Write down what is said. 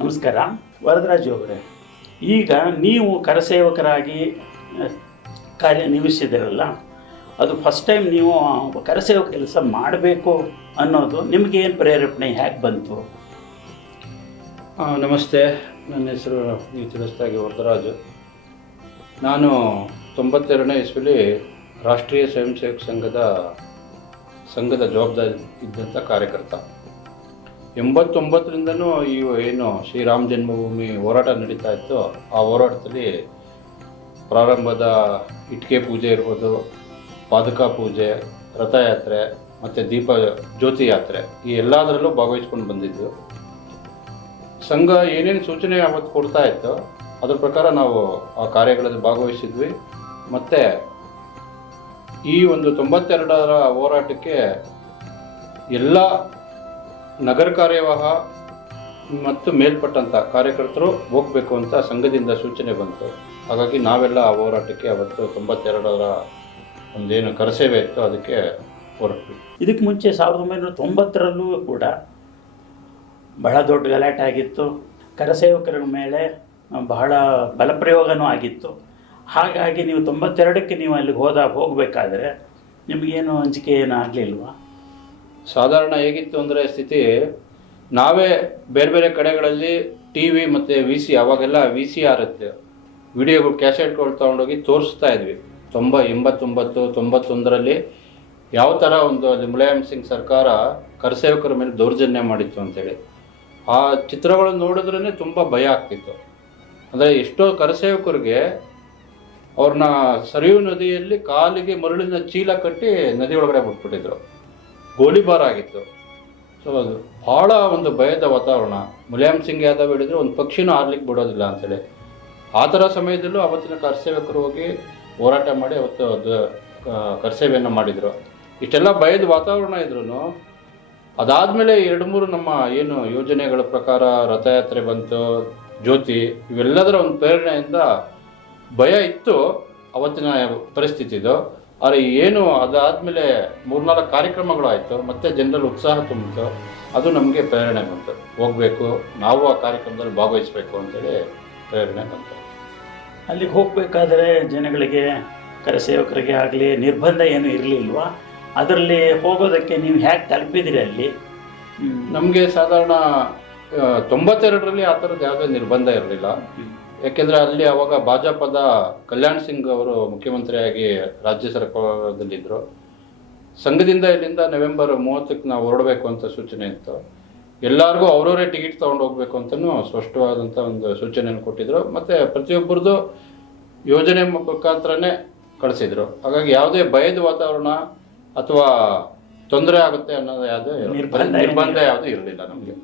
ನಮಸ್ಕಾರ ವರದರಾಜು ಅವರೇ, ಈಗ ನೀವು ಕರಸೇವಕರಾಗಿ ಕಾರ್ಯನಿರ್ವಹಿಸಿದಿರಲ್ಲ, ಅದು ಫಸ್ಟ್ ಟೈಮ್ ನೀವು ಕರಸೇವಕ ಕೆಲಸ ಮಾಡಬೇಕು ಅನ್ನೋದು ನಿಮಗೆ ಏನು ಪ್ರೇರೇಪಣೆ ಹೇಗೆ ಬಂತು? ನಮಸ್ತೆ, ನನ್ನ ಹೆಸರು ನೀವು ತಿಳಿಸ್ದಾಗೆ ವರದರಾಜು. ನಾನು 92ನೇ ಇಸ್ವಿಲಿ ರಾಷ್ಟ್ರೀಯ ಸ್ವಯಂ ಸೇವಕ ಸಂಘದ ಜವಾಬ್ದಾರಿ ಇದ್ದಂಥ ಕಾರ್ಯಕರ್ತ. 89ರಿಂದನೂ ಏನು ಶ್ರೀರಾಮ ಜನ್ಮಭೂಮಿ ಹೋರಾಟ ನಡೀತಾ ಇತ್ತು. ಆ ಹೋರಾಟದಲ್ಲಿ ಪ್ರಾರಂಭದ ಇಟ್ಟಿಗೆ ಪೂಜೆ ಇರ್ಬೋದು, ಪಾದುಕಾ ಪೂಜೆ, ರಥಯಾತ್ರೆ ಮತ್ತು ದೀಪ ಜ್ಯೋತಿ ಯಾತ್ರೆ, ಈ ಎಲ್ಲದರಲ್ಲೂ ಭಾಗವಹಿಸ್ಕೊಂಡು ಬಂದಿದ್ದು. ಸಂಘ ಏನೇನು ಸೂಚನೆ ಅವತ್ತು ಕೊಡ್ತಾ ಇತ್ತು ಅದ್ರ ಪ್ರಕಾರ ನಾವು ಆ ಕಾರ್ಯಗಳಲ್ಲಿ ಭಾಗವಹಿಸಿದ್ವಿ. ಮತ್ತು ಈ ಒಂದು 92ರ ಹೋರಾಟಕ್ಕೆ ಎಲ್ಲ ನಗರ ಕಾರ್ಯವಾಹ ಮತ್ತು ಮೇಲ್ಪಟ್ಟಂಥ ಕಾರ್ಯಕರ್ತರು ಹೋಗಬೇಕು ಅಂತ ಸಂಘದಿಂದ ಸೂಚನೆ ಬಂತು. ಹಾಗಾಗಿ ನಾವೆಲ್ಲ ಆ ಹೋರಾಟಕ್ಕೆ ಅವತ್ತು 92ರ ಒಂದೇನು ಕರಸೇವೆ ಇತ್ತು ಅದಕ್ಕೆ ಹೊರಟ್ವಿ. ಇದಕ್ಕೆ ಮುಂಚೆ 1990ರಲ್ಲೂ ಕೂಡ ಬಹಳ ದೊಡ್ಡ ಗಲಾಟೆ ಆಗಿತ್ತು. ಕರಸೇವಕರ ಮೇಲೆ ಬಹಳ ಬಲಪ್ರಯೋಗನೂ ಆಗಿತ್ತು. ಹಾಗಾಗಿ ನೀವು 92ಕ್ಕೆ ನೀವು ಅಲ್ಲಿಗೆ ಹೋಗಬೇಕಾದ್ರೆ ನಿಮಗೇನು ಅಂಜಿಕೆ ಏನು ಆಗಲಿಲ್ವಾ? ಸಾಧಾರಣ ಹೇಗಿತ್ತು ಅಂದರೆ ಸ್ಥಿತಿ, ನಾವೇ ಬೇರೆ ಬೇರೆ ಕಡೆಗಳಲ್ಲಿ ಟಿ ವಿ ಮತ್ತು ಅವಾಗೆಲ್ಲ VCR ಇತ್ತು, ವಿಡಿಯೋಗಳು ಕ್ಯಾಸೆಟ್ಗಳು ತೊಗೊಂಡೋಗಿ ತೋರಿಸ್ತಾ ಇದ್ವಿ. 89, 91ರಲ್ಲಿ ಯಾವ ಥರ ಅಲ್ಲಿ ಮುಲಾಯಂ ಸಿಂಗ್ ಸರ್ಕಾರ ಕರಸೇವಕರ ಮೇಲೆ ದೌರ್ಜನ್ಯ ಮಾಡಿತ್ತು ಅಂತೇಳಿ ಆ ಚಿತ್ರಗಳನ್ನು ನೋಡಿದ್ರೇ ತುಂಬ ಭಯ ಆಗ್ತಿತ್ತು. ಅಂದರೆ ಎಷ್ಟೋ ಕರಸೇವಕರಿಗೆ ಅವ್ರನ್ನ ಸರಿಯೂ ನದಿಯಲ್ಲಿ ಕಾಲಿಗೆ ಮರಳಿನ ಚೀಲ ಕಟ್ಟಿ ನದಿ ಒಳಗಡೆ ಬಿಟ್ಬಿಟ್ಟಿದ್ರು. ಗೋಲಿಬಾರ್ ಆಗಿತ್ತು. ಸೊ ಅದು ಭಾಳ ಒಂದು ಭಯದ ವಾತಾವರಣ. ಮುಲಾಯಂ ಸಿಂಗ್ ಯಾದವ್ ಹೇಳಿದ್ರು ಒಂದು ಪಕ್ಷಿನೂ ಹಾರ್ಲಿಕ್ಕೆ ಬಿಡೋದಿಲ್ಲ ಅಂತೇಳಿ. ಆ ಥರ ಸಮಯದಲ್ಲೂ ಅವತ್ತಿನ ಕರಸೇವಕರು ಹೋಗಿ ಹೋರಾಟ ಮಾಡಿ ಅವತ್ತು ಅದು ಕರಸೇವೆಯನ್ನು ಮಾಡಿದರು. ಇಷ್ಟೆಲ್ಲ ಭಯದ ವಾತಾವರಣ ಇದ್ರೂ ಅದಾದಮೇಲೆ 2-3 ನಮ್ಮ ಏನು ಯೋಜನೆಗಳ ಪ್ರಕಾರ ರಥಯಾತ್ರೆ ಬಂತು, ಜ್ಯೋತಿ, ಇವೆಲ್ಲದರ ಒಂದು ಪ್ರೇರಣೆಯಿಂದ ಭಯ ಇತ್ತು ಅವತ್ತಿನ ಪರಿಸ್ಥಿತಿದು. ಆದರೆ ಏನು ಅದಾದಮೇಲೆ 3-4 ಕಾರ್ಯಕ್ರಮಗಳು ಆಯಿತು, ಮತ್ತು ಜನರಲ್ಲಿ ಉತ್ಸಾಹ ತುಂಬಿತು. ಅದು ನಮಗೆ ಪ್ರೇರಣೆ ಬಂತು, ಹೋಗಬೇಕು ನಾವು ಆ ಕಾರ್ಯಕ್ರಮದಲ್ಲಿ ಭಾಗವಹಿಸಬೇಕು ಅಂತೇಳಿ ಪ್ರೇರಣೆ ಬಂತು. ಅಲ್ಲಿಗೆ ಹೋಗಬೇಕಾದ್ರೆ ಜನಗಳಿಗೆ, ಕರಸೇವಕರಿಗೆ ಆಗಲಿ ನಿರ್ಬಂಧ ಏನು ಇರಲಿಲ್ವಾ? ಅದರಲ್ಲಿ ಹೋಗೋದಕ್ಕೆ ನೀವು ಹೇಗೆ ತಲುಪಿದಿರಿ ಅಲ್ಲಿ? ನಮಗೆ ಸಾಧಾರಣ 92ರಲ್ಲಿ ಆ ಥರದ್ದು ಯಾವುದೇ ನಿರ್ಬಂಧ ಇರಲಿಲ್ಲ. ಯಾಕೆಂದರೆ ಅಲ್ಲಿ ಅವಾಗ ಭಾಜಪದ ಕಲ್ಯಾಣ್ ಸಿಂಗ್ ಅವರು ಮುಖ್ಯಮಂತ್ರಿಯಾಗಿ ರಾಜ್ಯ ಸರ್ಕಾರದಲ್ಲಿದ್ದರು. ಸಂಘದಿಂದ ಇಲ್ಲಿಂದ ನವೆಂಬರ್ 30ಕ್ಕೆ ನಾವು ಹೊರಡಬೇಕು ಅಂತ ಸೂಚನೆ ಇತ್ತು. ಎಲ್ಲರಿಗೂ ಅವರವರೇ ಟಿಕೆಟ್ ತೊಗೊಂಡು ಹೋಗ್ಬೇಕು ಅಂತಲೂ ಸ್ಪಷ್ಟವಾದಂಥ ಒಂದು ಸೂಚನೆಯನ್ನು ಕೊಟ್ಟಿದ್ದರು. ಮತ್ತು ಪ್ರತಿಯೊಬ್ಬರದ್ದು ಯೋಜನೆ ಮುಖಾಂತರನೇ ಕಳಿಸಿದರು. ಹಾಗಾಗಿ ಯಾವುದೇ ಭಯದ ವಾತಾವರಣ ಅಥವಾ ತೊಂದರೆ ಆಗುತ್ತೆ ಅನ್ನೋದು ಯಾವುದೇ ನಿರ್ಬಂಧ ಯಾವುದೂ ಇರಲಿಲ್ಲ ನಮಗೆ.